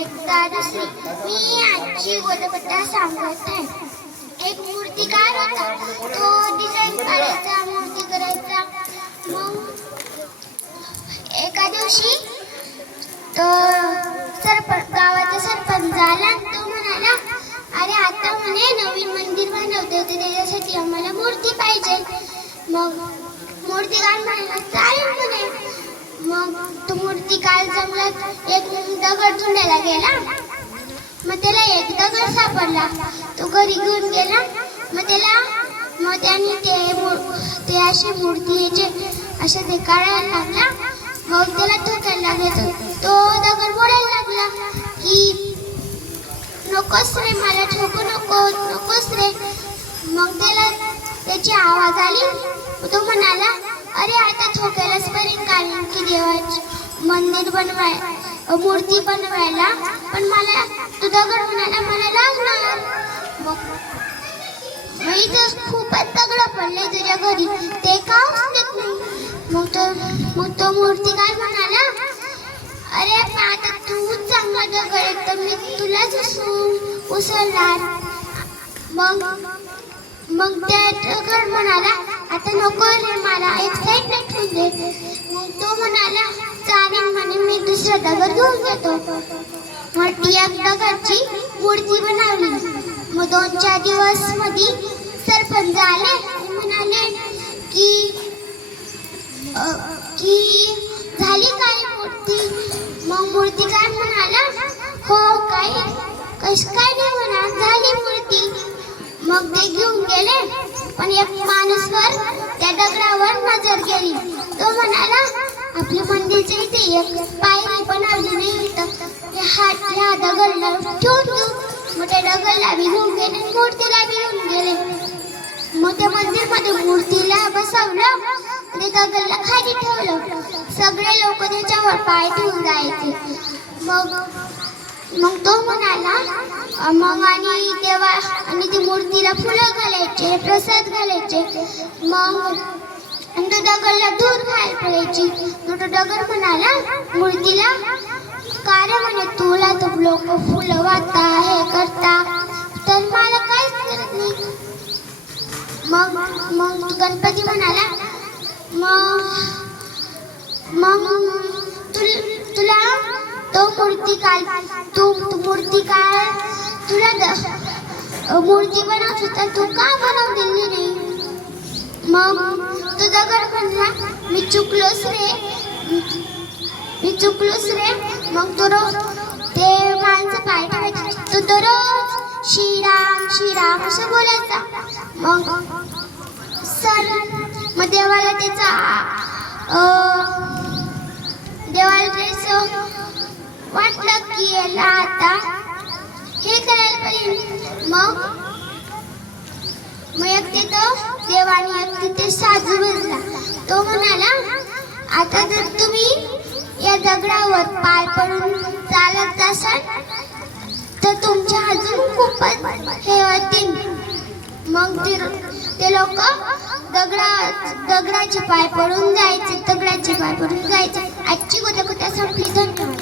एकदा दुसरी मी आजची गोदकथा सांगत आहे. एक मूर्तिकार होता. तो डिझाईन करायचा, मूर्ती करायचा. मग एका दिवशी तो गावाचा सरपंच आला. तो म्हणाला, अरे आता म्हणे नवीन मंदिर बनवते होते, त्याच्यासाठी आम्हाला मूर्ती पाहिजे. मग मूर्तिकार म्हणाला, चालेल म्हणे. मग तो मूर्तिकार जंगलात एक दगड धुंडायला गेला. मग त्याला एक दगड सापडला. तो घरी घेऊन गेला. मग त्याने ते अशी मूर्तीचे असे ते काढायला लागला. मग त्याला ठोकायला लागला. तो दगड बोलायला लागला की नकोस रे, मला ठोकू नकोस रे. मग त्याची आवाज आली. तो म्हणाला, अरे आता ठोकायलाच बरे, कारण की देवाची मूर्ती बनवायला पण मला तो दगड म्हणाला मला लागणार. मग इथं खूपच दगड पडले तुझ्या घरी, ते का उचलत नाही? मग तो मूर्तिकार म्हणाला, अरे आता तू चांगला दगड आहे तर मी तुलाच उचलणार. मग त्या दगड म्हणाला, आता नको रे, मला एक साईडला ठेवून दे. मग तो म्हणाला, चालेल म्हणे, मी दुसरा दगड घेऊन येतो. मग ती एक दगडची मूर्ती बनवली. मग 2-4 दिवस मध्ये सरपंच आले. म्हणाले की झाली काय मूर्ती? मग मूर्तिकार म्हणाला, हो काय नाही म्हणा, झाली मूर्ती. मग ते घेऊन गेले. पण एक माणूसवर त्या दगडावर नजर गेली. तो म्हणाला, आपल्या मंदिरच्या इथे एक पायरी बनवली नाही, ह्या दगडला ठेवून देऊ. मग त्या दगडला बी घेऊन गेले, मूर्तीला बी घेऊन गेले. मग त्या मंदिरमध्ये मूर्तीला बसवलं, ते दगडला खाली ठेवलं. सगळे लोक त्याच्यावर पाय ठेवून जायचे. मग तो म्हणाला, मग आणि त्या मूर्तीला फुलं घालायचे, प्रसाद घालायचे. मग तो दगडला दूर घाल पडायची. मग तो दगड म्हणाला मूर्तीला, का रे म्हणे, तुला तर लोक फुलं वाहता हे करता, तर मला काहीच करत नाही. मग गणपती म्हणाला, मग तुला तो मूर्तिकार तुला मूर्ती बनवत होता, तू का बनवून दिली नाही? मग तो दगड म्हणला, मी चुकलोच रे. मग ते माणसं पाय ठेवायचे. तो दररोज श्रीराम असं बोलायचा. मग देवाला वाटलं की याला आता हे करायला पाहिजे. मग एक देवाने एक तिथे साधू बसला. तो म्हणाला, आता जर तुम्ही या दगडावर पाय पडून चालत असाल तर तुमच्या अजून खूपच हे होतील. मग ते लोक दगडाचे पाय पडून जायचे. आजची गोदकथा संपली. धन्यवाद.